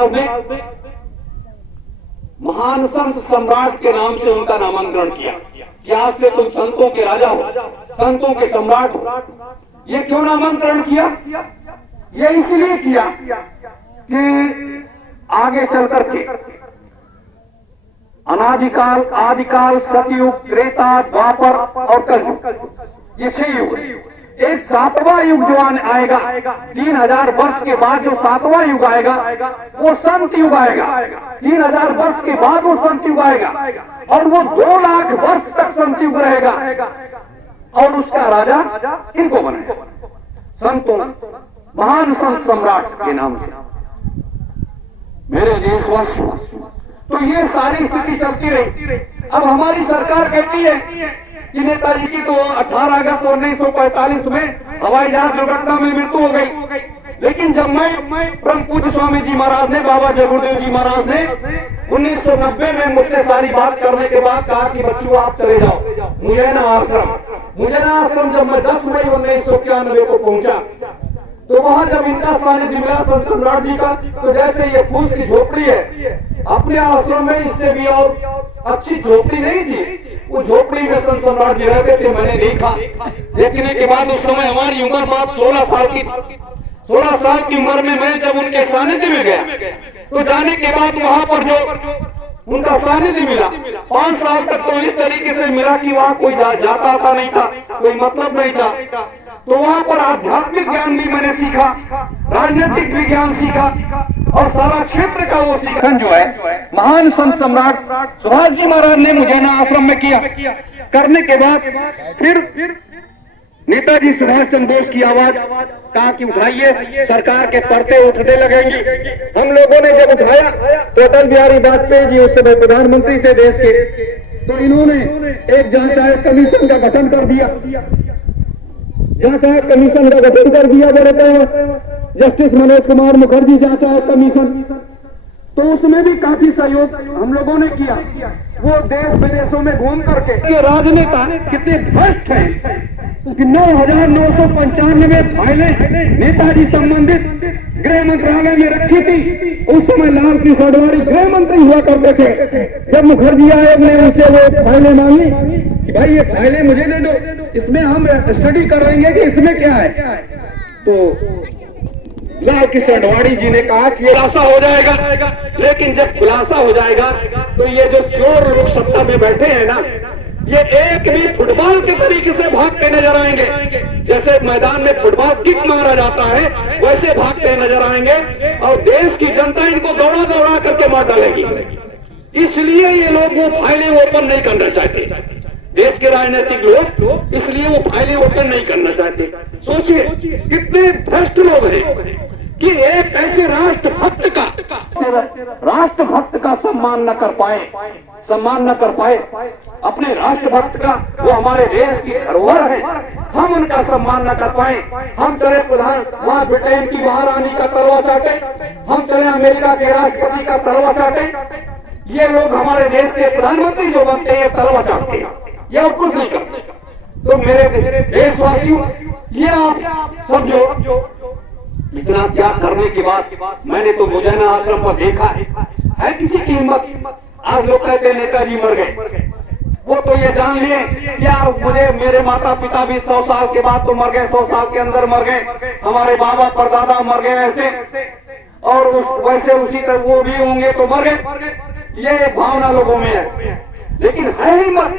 महाराज ने महान संत सम्राट के नाम से उनका नामांकन किया कि आज से तुम संतों के राजा हो, संतों के सम्राट हो। ये क्यों नामांकन किया? ये इसलिए किया कि आगे चल करके अनादिकाल, आदिकाल, सतयुग, त्रेता, द्वापर और कलयुग, ये 6 युग। एक 7वां युग जो आएगा, 3000 वर्ष के बाद जो 7वां युग आएगा वो संत युग आएगा। 3000 वर्ष के बाद वो संत युग आएगा और वो 2 लाख वर्ष तक संत युग रहेगा और उसका राजा इनको बनेगा, संतों, महान संत सम्राट के नाम से। मेरे देशवासियों, तो ये सारी स्थिति चलती रही। अब हमारी सरकार कहती है कि नेताजी की तो 18 अगस्त 1945 में हवाई जहाज दुर्घटना में मृत्यु हो गई। लेकिन जब मैं परम पूज्य स्वामी जी महाराज ने, बाबा जय गुरुदेव जी महाराज ने 1990 में मुझसे सारी बात करने के बाद कहा कि बच्चों आप चले जाओ मुजैना आश्रम। मुजैना आश्रम जब मैं 10 मई 1991 को पहुंचा तो वहां जब इनका सानिध्य मिला संत सम्राट जी का, तो जैसे ये फूस की झोपड़ी है, अपने आश्रम में इससे भी और अच्छी झोपड़ी नहीं थी, उस झोपड़ी में संत सम्राट जी रहते थे। मैंने देखा, देखने के बाद उस समय हमारी उम्र बात 16 साल की थी। 16 साल की उम्र में मैं जब उनके सानिध्य में गया तो जाने के बाद वहां पर जो उनका सानिध्य मिला, 5 साल तक तो इस तरीके से मिला कि वहां कोई जाता आता नहीं था, कोई मतलब नहीं था। तो वहां पर आध्यात्मिक ज्ञान भी मैंने सीखा, राजनीतिक विज्ञान सीखा और सारा क्षेत्र का वो सीखा जो है महान संत सम्राट सुभाष जी महाराज ने मुजैना आश्रम में किया। करने के बाद फिर नेताजी सुभाष चंद्र बोस की आवाज कहा कि उठाइए, सरकार के पर्दे उठने लगेंगी। हम लोगों ने जब उठाया तो अटल बिहारी वाजपेयी जी उस समय प्रधानमंत्री थे देश के, तो इन्होंने एक जांच आयोग कमीशन का गठन कर दिया। जांच आयोग कमीशन का गठन कर दिया जस्टिस मनोज कुमार मुखर्जी जांच आयोग कमीशन। तो उसमें भी काफी सहयोग हम लोगों ने किया। वो देश विदेशों में घूम करके ये राजनेता कितने भ्रष्ट हैं कि 9,995 फाइलें नेताजी संबंधित गृह मंत्रालय में रखी थी। उस समय लाल कृष्ण आडवाणी गृह मंत्री हुआ करते थे। जब मुखर्जी आयोग ने उनसे वो फाइलें मांगी कि भाई ये फाइलें मुझे दे दो, इसमें हम स्टडी करेंगे कि इसमें क्या है, तो लाल कृष्ण आडवाणी जी ने कहा कि खुलासा हो जाएगा। लेकिन जब खुलासा हो जाएगा तो ये जो चोर लोग सत्ता में बैठे हैं ना, ये एक भी फुटबॉल के तरीके से भागते नजर आएंगे। जैसे मैदान में फुटबॉल किक मारा जाता है वैसे भागते नजर आएंगे और देश की जनता इनको दौड़ा दौड़ा करके मार डालेगी। इसलिए ये लोग वो फाइलें ओपन नहीं करना चाहते, देश के राजनीतिक लोग इसलिए वो फाइलें ओपन नहीं करना चाहते। सोचिए कितने भ्रष्ट लोग हैं कि एक ऐसे राष्ट्रभक्त का सम्मान न कर पाए, अपने राष्ट्रभक्त का, वो हमारे देश की धरोहर है, हम उनका सम्मान न कर पाए। हम चले प्रधान वहां ब्रिटेन की महारानी का तलवा चाटे, हम चले अमेरिका के राष्ट्रपति का तलवा चाटे। ये लोग हमारे देश के प्रधानमंत्री जो बनते हैं तलवा चाटते हैं, ये और कुछ नहीं करते। तो मेरे देशवासियों, ये आप समझो इतना त्याग करने के बाद मैंने तो मुजैना आश्रम पर देखा है किसी की हिम्मत। आज लोग कहते हैं नेताजी मर गए, वो तो ये जान लिए क्या मुझे मेरे माता पिता भी 100 साल के बाद तो मर गए, 100 साल के अंदर मर गए, हमारे बाबा परदादा मर गए ऐसे, और वैसे उसी तरह वो भी होंगे तो मर गए। ये भावना लोगों में है, लेकिन है ही मत।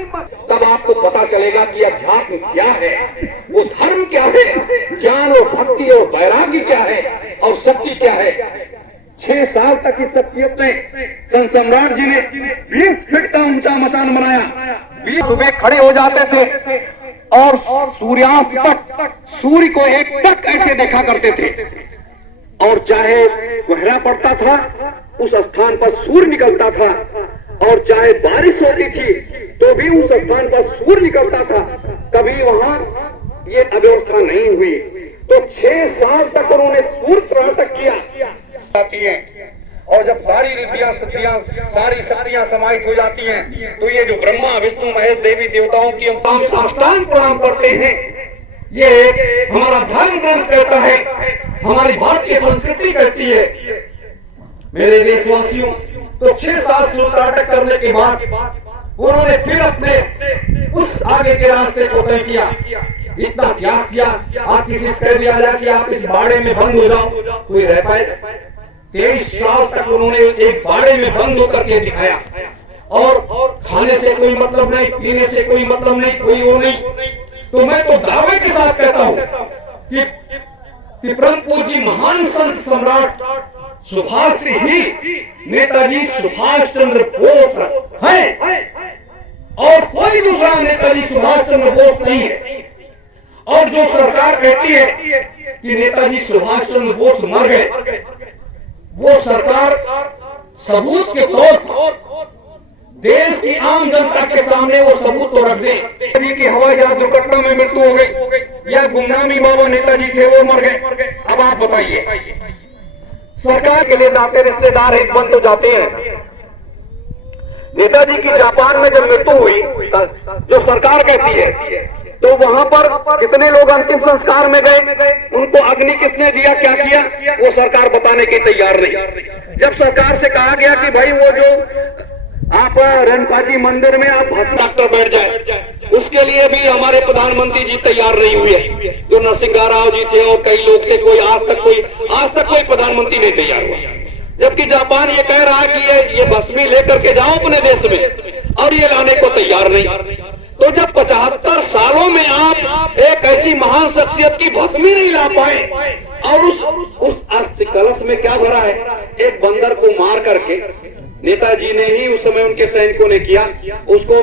तब आपको पता चलेगा कि अध्यात्म क्या है, वो धर्म क्या है, ज्ञान और भक्ति और वैराग्य क्या है और शक्ति क्या है। 6 साल तक इस शख्सियत ने, संत सम्राट जी ने 20 फीट का ऊंचा मचान बनाया। सुबह खड़े हो जाते थे और सूर्यास्त तक सूर्य को एक टक ऐसे देखा करते थे, और चाहे कोहरा पड़ता था उस स्थान पर सूर्य निकलता था, और चाहे बारिश होती थी तो भी उस स्थान पर सूर्य निकलता था। कभी वहां ये अव्यवस्था नहीं हुई। तो 6 साल तक उन्होंने सूर्य त्राटक किया जाती है, और जब सारी रिद्धियां सिद्धियां सारी शक्तियां समाहित हो जाती हैं तो ये जो ब्रह्मा विष्णु महेश देवी देवताओं की हम साष्टांग प्रणाम करते हैं। ये हमारा धर्म ग्रंथ कहता है, हमारी भारतीय संस्कृति कहती है मेरे देशवासियों, तो 6 साल सूत्रनाटक करने के बाद उन्होंने फिर अपने उस आगे के रास्ते को तय किया। इतना त्याग किया, आप किसी से कह दिया जाए कि आप इस बाड़े में बंद हो जाओ, कोई रह पाएगा? 23 साल तक उन्होंने एक बाड़े में बंद होकर के दिखाया, और खाने से कोई मतलब नहीं, पीने से कोई मतलब नहीं, कोई वो नहीं। तो मैं तो दावे के साथ कहता हूं कि परम पूज्य महान संत सम्राट सुभाष ही नेताजी सुभाष चंद्र बोस है, और कोई दूसरा नेताजी सुभाष चंद्र बोस नहीं है। और जो सरकार कहती है कि नेताजी सुभाष चंद्र बोस मर गए, वो सरकार सबूत के तौर पर देश की आम जनता के सामने वो सबूत तो रख दे। नेताजी की हवाई जहाज दुर्घटना में मृत्यु हो गई, या गुमनामी बाबा नेताजी थे वो मर गए। अब आप बताइए, सरकार के लिए नाते रिश्तेदार एक बन तो जाते हैं। नेताजी की जापान में जब मृत्यु हुई, जो सरकार कहती है, तो वहां पर कितने लोग अंतिम संस्कार में गए, उनको अग्नि किसने दिया, क्या किया, वो सरकार बताने की तैयार नहीं। जब सरकार से कहा गया कि भाई वो जो आप रेणुकाजी मंदिर में आप भस्म डॉक्टर बैठ जाए, उसके लिए भी हमारे प्रधानमंत्री जी तैयार नहीं हुए। जो नरसिंह राव जी थे और कई लोग थे, कोई आज तक कोई प्रधानमंत्री नहीं तैयार हुआ। जबकि जापान ये कह रहा है कि ये भस्मी लेकर के जाओ अपने देश में, और ये लाने को तैयार नहीं। तो जब 75 सालों में आप एक ऐसी महान शख्सियत की भस्मी नहीं ला पाए, और उस अस्थि कलश में क्या भरा है, एक बंदर को मार करके नेताजी ने ही उस समय उनके सैनिकों ने किया, उसको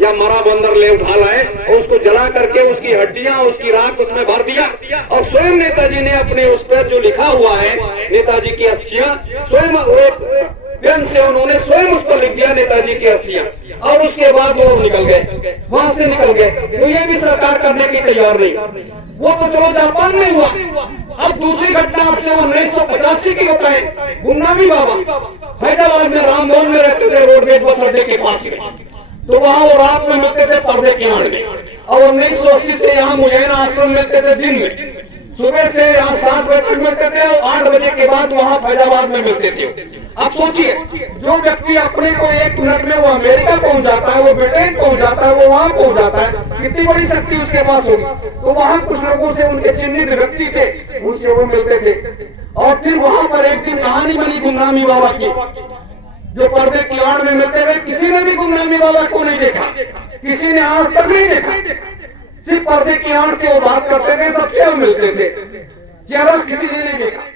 या मरा बंदर ले उठा लाए और उसको जला करके उसकी हड्डियां, उसकी राख उसमें भर दिया, और स्वयं नेताजी ने अपने उस पर जो लिखा हुआ है नेताजी की अस्थियां, स्वयं पेन से उन्होंने स्वयं उस पर लिख दिया नेताजी की अस्थियां, और उसके बाद वो निकल गए, वहां से निकल गए। तो ये भी सरकार करने की तैयार नहीं। वो तो चलो जापान में हुआ। अब दूसरी घटना आपसे 1985 की बताएं, गुमनामी बाबा हैदराबाद में रामभवन में रहते थे, रोडवेज बस अड्डे के पास में। तो वहां वो रात में मिलते थे पर्दे के आड़ में, और 1980 से यहाँ मुजैना आश्रम मिलते थे दिन में। सुबह से यहाँ 7 बजे तक मिलते थे, और 8 बजे के बाद वहाँ फैजाबाद में मिलते थे। अब सोचिए, जो व्यक्ति अपने को 1 मिनट में वो अमेरिका पहुंच जाता है, वो ब्रिटेन पहुंच जाता है, वो वहां पहुंच जाता है, कितनी बड़ी शक्ति उसके पास होगी। तो वहां कुछ लोगों से, उनके चिन्हित व्यक्ति थे, उनसे वो मिलते थे। और फिर वहां पर एक दिन कहानी बनी गुमनामी बाबा की, जो पर्दे की आड़ में मिलते हुए। किसी ने भी गुमनामी बाबा को नहीं देखा, किसी ने आज तक नहीं देखा, सिर्फ पर्दे की आड़ से वो बात करते थे, सबसे वो मिलते थे, चेहरा किसी ने नहीं देखा।